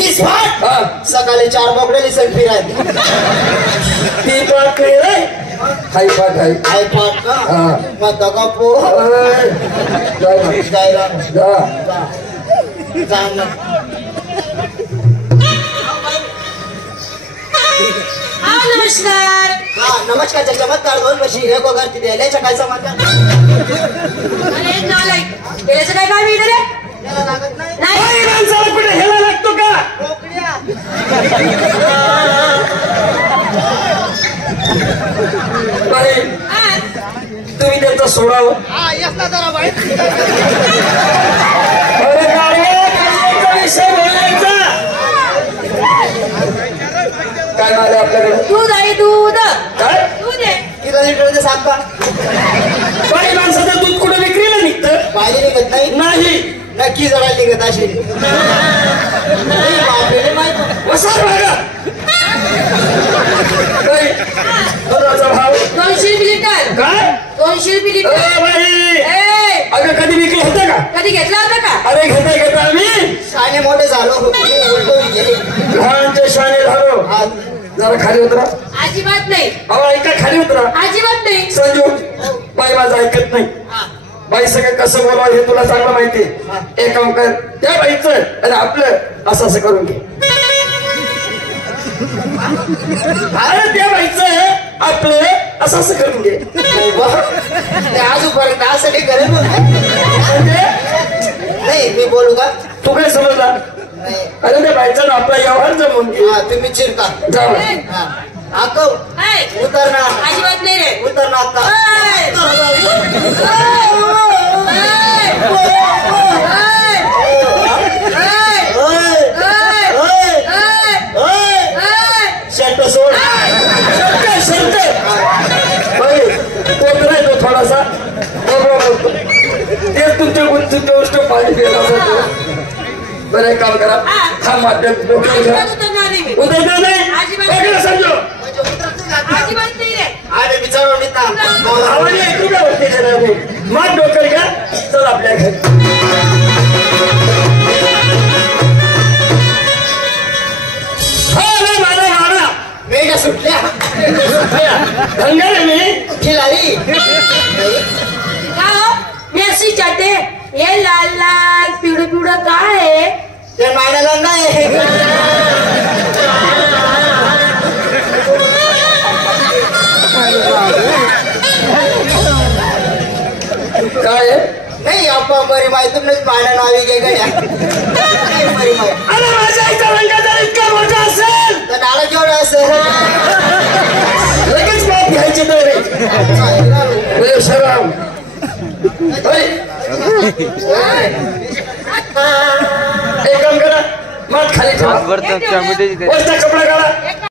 20 पाट सकाळी 4 बोकडे लिसन फिरायला 3 पाट नाही रे हाय पाट का मग दगा पो जायला जा नमस्कार नमस्कार चमत्कार 2 वर्षी हे को करते द्यायला काय समाचार अरे नालायक गेल्याचं काय काम इकडे याला लागत नाही नाही माणसाला कुठे हेला लागतो का बोकड्या बाई तुम्ही त्यांचा सोडावं येसला जरा बाई अरे गाडवा विषय बोलायचा काय मागे आपल्याकडे दूध आहे दूध काय दूध आहे किती लिटरचे सांग का बाई माणसाचं दूध कुठे विक्रीला निघतं पाहिजे निघत नाही नाही नक्की जरा निघत असेल आपल्याला माहित वसार बघा बाई दुधाचा भाव 200 लिटर काय 200 लिटर बाई ए अगं कधी विकलं होतं का कधी घेतला होता का अरे घेता आम्ही शाने मोठे झालो उलटो गेले लहानचे शाणे झालो जरा खाली उतरा अजिबात नाही अहो ऐका खाली उतरा अजिबात नाही संजू बाई माझं ऐकत नाही बाई सगळं कसं बोलावं हे तुला चांगलं माहिती एक काम कर त्या बाईचं आणि आपलं असं करून घे अरे त्या बाईचं आपलं असं करून घे आजूपर्यंत असं काही करेल नाही मी बोलू का तू काय समजला नाही अरे त्या बाईचा ना आपला व्यवहार जमून घे तुम्ही चिरका जाऊ आकव उतर ना अजिबात नाही रे उतर ना आता शर्ट सोड शर्ट बाई कोपरा आहे तो थोडासा तेच तुमच्या गोष्ट पाणी पिला होतो बरं एक काम करा हा माध्यम उतर नाही समजो अजिबात नाही रे अरे विचारू आवाज तू काय होते मात डोकर घ्या चल आपल्या घरी मेघा सुटल्या धंगारे मी खिलाडी का हो मेसी चाटे हे लाल लाल पिवळं पिवळं काय आहे ते मायनाला नाही काय नाही आपण बरी माहिती तुमनेच मायना नावी गे गड्या बरी माहिती अरे माझ्या आईचा रंग जर इतका मोठा असेल तर नाला केवढं असेल लगेच बात घ्यायची तर शराम एक काम करा मग खाली ठेवा वरचा कपडा काढा